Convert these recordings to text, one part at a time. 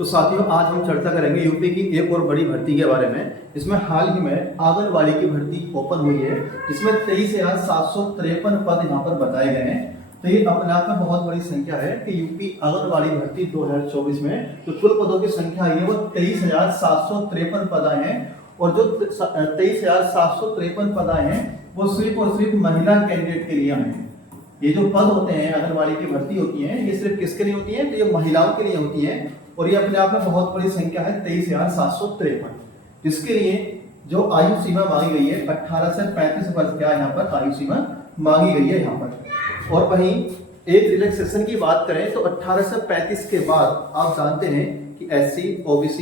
तो साथियों, आज हम चर्चा करेंगे यूपी की एक और बड़ी भर्ती के बारे में। इसमें हाल ही में आंगनवाड़ी की भर्ती ओपन हुई है, जिसमें 23,753 पद यहाँ पर बताए गए हैं। तो ये अपने आप में बहुत बड़ी संख्या है कि यूपी आंगनवाड़ी भर्ती 2024 में जो कुल पदों की संख्या आई है वो 23,753 पद आए हैं। और जो 23,753 पद आए हैं वो सिर्फ और सिर्फ महिला कैंडिडेट के लिए हैं। ये जो पद होते हैं, आंगनवाड़ी की भर्ती होती है, ये सिर्फ किसके लिए होती है? तो ये महिलाओं के लिए होती है। और ये अपने आप में बहुत बड़ी संख्या है, 23,753, जिसके लिए जो आयु सीमा मांगी गई है 18 से 35 वर्ष क्या यहाँ पर आयु सीमा मांगी गई है यहाँ पर। और वहीं एज रिलैक्सेशन की बात करें तो 18 से 35 के बाद आप जानते हैं कि SC, OBC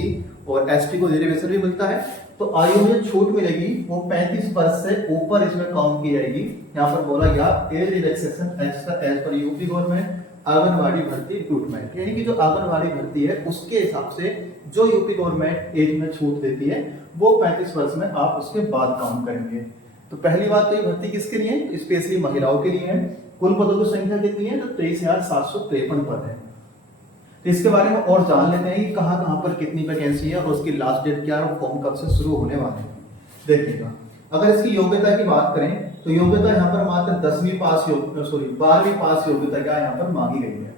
और ST को रिजर्वेशन भी मिलता है। तो आयु में छूट मिलेगी वो 35 वर्ष से ऊपर इसमें काउंट की जाएगी। यहाँ पर बोला गया एज रिलैक्सेशन एज पर यूपी गवर्नमेंट आंगनवाड़ी भर्ती रिक्रूटमेंट, यानी कि जो आंगनवाड़ी भर्ती है उसके हिसाब से जो यूपी गवर्नमेंट एज में छूट देती है वो 35 वर्ष में आप उसके बाद काउंट करेंगे। तो पहली बात तो ये भर्ती किसके लिए है? स्पेशली महिलाओं के लिए है। कुल पदों की संख्या कितनी है? तो 23,753 पद है। तो इसके बारे में और जान लेते हैं कि कहाँ पर कितनी वैकेंसी है और उसकी लास्ट डेट क्या है और फॉर्म कब से शुरू होने वाले हैं। देखिएगा, अगर इसकी योग्यता की बात करें तो योग्यता यहाँ पर मात्र 12वीं पास योग्यता क्या यहाँ पर मांगी गई है।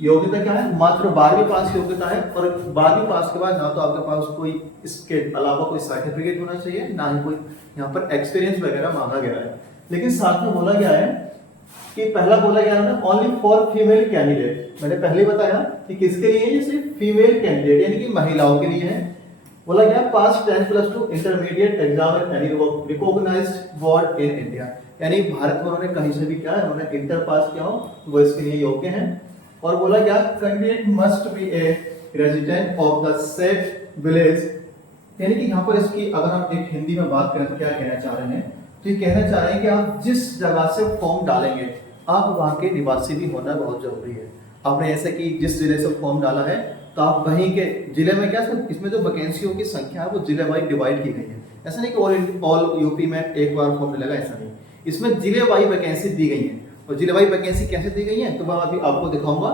योग्यता क्या है? मात्र 12वीं पास योग्यता है। और 12वीं पास के बाद ना तो आपके पास कोई इसके अलावा कोई सर्टिफिकेट होना चाहिए, ना ही कोई यहाँ पर एक्सपीरियंस वगैरह मांगा गया है। लेकिन साथ में बोला गया है कि पहला बोला गया है ना, ओनली फॉर फीमेल कैंडिडेट। मैंने पहले बताया कि किसके लिए? ये सिर्फ फीमेल कैंडिडेट यानी कि महिलाओं के लिए है। बोला गया pass 10+2 intermediate exam in any recognised board in India, यानी भारत में उन्होंने कहीं से भी क्या है, उन्होंने इंटर पास किया हो वो इसके लिए योग्य हैं। और बोला गया candidate must be a resident of the set village, यानी कि यहाँ पर इसकी अगर हम एक हिंदी में बात करें तो क्या कहना चाह रहे हैं? तो ये कहना चाह रहे हैं कि आप जिस जगह से फॉर्म डालेंगे आप वहां के निवासी भी होना बहुत जरूरी है। आपने ऐसे कि जिस जिले से फॉर्म डाला है तो आप वहीं के जिले में क्या, इसमें जो वैकेंसियों की संख्या है वो जिले वाइज डिवाइड की गई है। ऐसा नहीं कि ऑल यूपी में एक बार फॉर्म मिलेगा, ऐसा नहीं। इसमें जिले वाइज वैकेंसी दी गई है। और जिले वाइज वैकेंसी कैसे दी गई है तो वह अभी आपको दिखाऊंगा।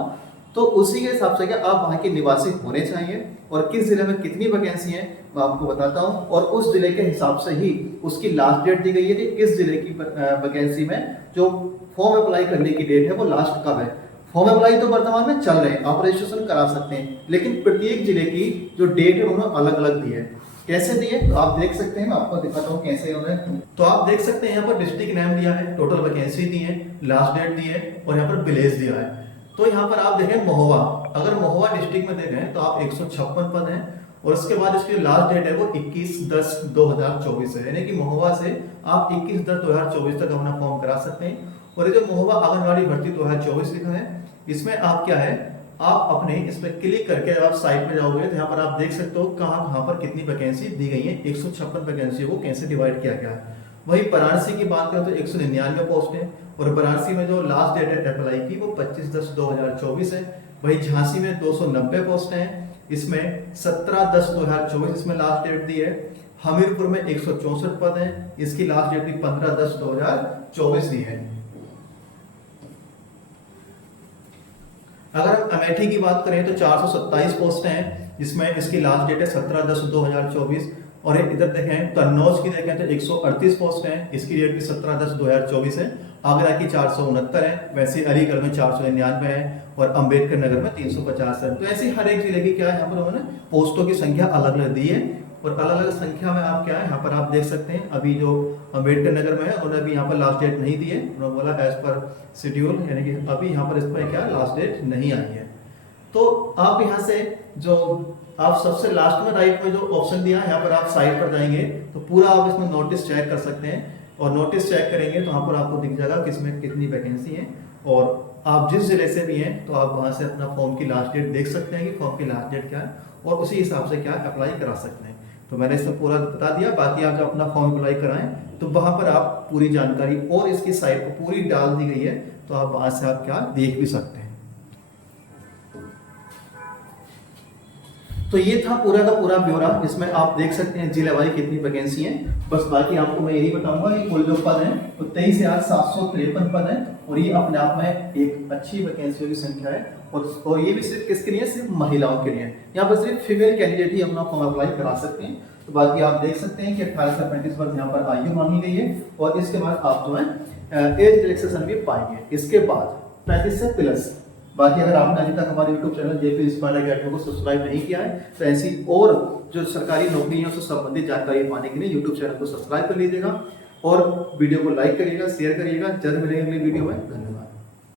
तो उसी के हिसाब से क्या आप वहाँ के निवासी होने चाहिए और किस जिले में कितनी वैकेंसी है मैं आपको बताता हूँ। और उस जिले के हिसाब से ही उसकी लास्ट डेट दी गई है कि किस जिले की वैकेंसी में जो फॉर्म अप्लाई करने की डेट है वो लास्ट कब है। फॉर्म अप्लाई तो वर्तमान में चल रहे हैं, आप रजिस्ट्रेशन करा सकते हैं, लेकिन प्रत्येक जिले की जो डेट है उन्होंने अलग अलग दी है। कैसे दिए तो आप देख सकते हैं, मैं आपको दिखाता हूँ कैसे उन्होंने। तो आप देख सकते हैं यहाँ पर डिस्ट्रिक्ट नेम दिया है, टोटल वैकेंसी दी है, लास्ट डेट दी है और यहाँ पर विलेज दिया है। तो यहाँ पर आप देखें महोबा, अगर महोबा डिस्ट्रिक्ट में देखें तो आप 156 पद हैं और उसके बाद इसकी लास्ट डेट है वो 21/10/2024 है, यानी कि महोबा से आप 21/10/2024 तक अपना फॉर्म करा सकते हैं। और ये जो महोबा आंगनवाड़ी भर्ती 2024 लिखा है, इसमें आप क्या है, आप अपने इस पर क्लिक करके आप साइट पे जाओगे तो यहाँ पर आप देख सकते हो कहाँ पर कितनी वैकेंसी दी गई है। 156 वैकेंसी को कैसे डिवाइड किया गया है। वही वाराणसी की बात करें तो 199 पोस्ट है और वाराणसी में जो लास्ट डेट है अप्लाई की वो 25/10/2024 है। वही झांसी में 290 पोस्ट हैं, इसमें 17/10/2024 इसमें लास्ट डेट दी है। हमीरपुर में 164 पद हैं, इसकी लास्ट डेट भी 15/10/2024 दी है। अगर हम अमेठी की बात करें तो 427 पोस्ट हैं, जिसमें इसकी लास्ट डेट है 17/10/2024। और इधर देखें कन्नौज की देखें तो 138 पोस्ट हैं, इसकी डेट भी 17/10/2024 है। आगरा की 469 है, वैसे अलीगढ़ में 499 है और अंबेडकर नगर में 350 है। तो ऐसे हर एक जिले की क्या है यहाँ पर उन्होंने पोस्टों की संख्या अलग अलग दी है। और अलग अलग संख्या में आप क्या है यहाँ पर आप देख सकते हैं। अभी जो अंबेडकर नगर में है उन्होंने अभी यहाँ पर लास्ट डेट नहीं दी है, उन्होंने बोला एज पर शेड्यूल, यानी कि अभी यहाँ पर इस पर क्या लास्ट डेट नहीं आई है। तो आप यहाँ से जो आप सबसे लास्ट में राइट में जो ऑप्शन दिया है यहाँ पर आप साइट पर जाएंगे तो पूरा आप इसमें नोटिस चेक कर सकते हैं। और नोटिस चेक करेंगे तो वहाँ पर आपको दिख जाएगा कि इसमें कितनी वैकेंसी है। और आप जिस जिले से भी हैं तो आप वहाँ से अपना फॉर्म की लास्ट डेट देख सकते हैं कि फॉर्म की लास्ट डेट क्या है और उसी हिसाब से क्या अप्लाई करा सकते हैं। तो मैंने इसमें पूरा बता दिया। बाकी आप जब अपना फॉर्म अप्लाई कराएं तो वहाँ पर आप पूरी जानकारी और इसकी साइट पर पूरी डाल दी गई है, तो आप वहाँ से आप क्या देख भी सकते हैं। तो ये था पूरा का पूरा ब्यौरा। इसमें आप देख सकते हैं जिले वारी कितनी वैकेंसी है। बस बाकी आपको मैं यही बताऊंगा कि कुल जो पद हैं वो 23,753 पद हैं और ये अपने आप में एक अच्छी वैकेंसियों की संख्या है। और ये भी सिर्फ किसके लिए, सिर्फ महिलाओं के लिए। यहाँ पर सिर्फ फीमेल कैंडिडेट ही अपना फॉर्म अप्लाई करा सकते हैं। तो बाकी आप देख सकते हैं कि 18 से 35 वर्ष यहाँ पर आयु मांगी गई है और इसके बाद आप जो है एज रिलैक्सेशन भी पाएंगे। इसके बाद 35 से प्लस। बाकी अगर आपने अभी तक हमारे YouTube channel JP inspire academy को सब्सक्राइब नहीं किया है तो ऐसी और जो सरकारी नौकरियों से संबंधित जानकारी पाने के लिए YouTube चैनल को सब्सक्राइब कर लीजिएगा और वीडियो को लाइक करिएगा, शेयर करिएगा। जल्द मिलेंगे अगली वीडियो में। धन्यवाद।